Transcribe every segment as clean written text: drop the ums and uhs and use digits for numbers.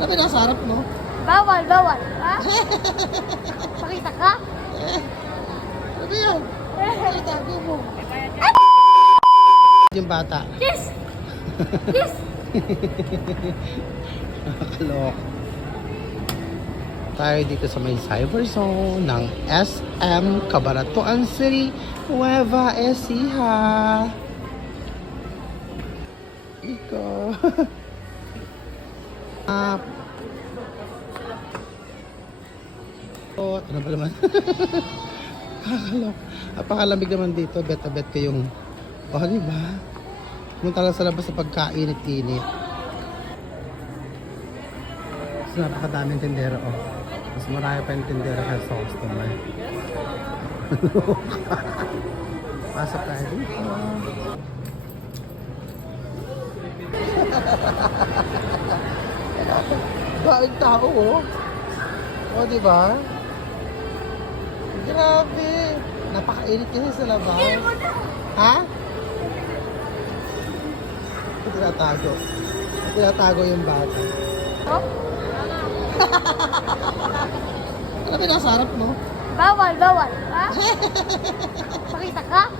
Ano ba nasa harap mo? Bawal, bawal. Ha? Pakita ka? Ano ba yan? Ay, tago mo. Yung bata. Yes! Yes! Nakakalok. Tayo dito sa may cyber zone ng SM Cabanatuan City, Nueva Ecija. Iko. Ano ba naman? Nakakalok. Napakalamig naman dito. Bet na bet ko yung... Oh, di ba? Pumunta lang sa labas sa pagkainit-init. So, napakadaming tindero, oh. Mas marami pa yung tindero kaya sa customer. Pasok tayo dito. Daming tao, oh. Oh, di ba? Grabe. Napakainit kasi sa labas. Ha? Tinatago. Tinatago yung bata. Oh? Ano ba nasa harap mo? Bawal, bawal. Ha? Pakita ka?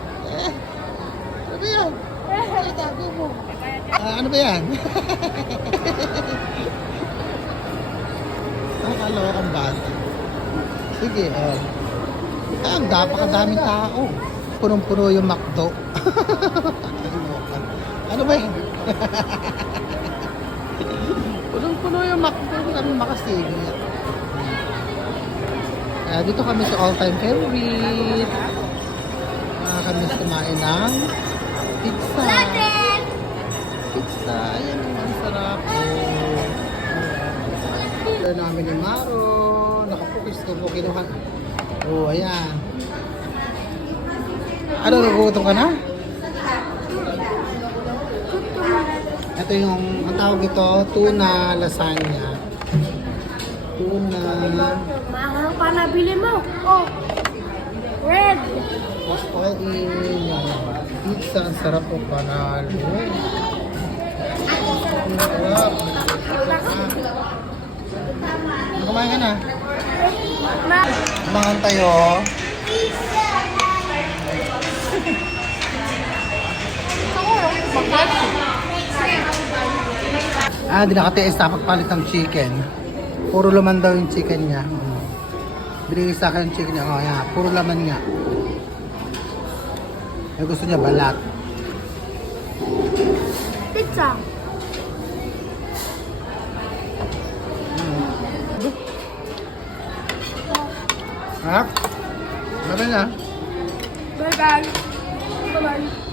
Ano ba yan? Ay, tago mo. Ano ba yan? Nakalawak ang bata. Sige, oh. Napakadaming tao. Punong-puno yung McDo. Ano ba yan? Punong-puno yung McDo. Kami makasingit. Dito kami sa all-time favorite. Kami kumain ng pizza. Pizza. Ayan, ang sarap. Order namin ni Maro. Nakapukis ko po kinuha. Oh, ayan. Ano, nagugutom ka na? Ito yung, ang tawag ito, tuna lasagna. Tuna. Mahal pa nabili mo. Oh. Red. Pagkain. Pizza, ang sarap po panalo. Ang sarap. Kumain ka na? Kumain tayo. Di nakatiis na pagpalit ng chicken. Puro laman daw yung chicken niya. Binigay sa akin yung chicken niya. Oh, yan. Puro laman niya. May gusto niya balat. Pizza. Ha? Sabi na. Bye-bye. Bye-bye.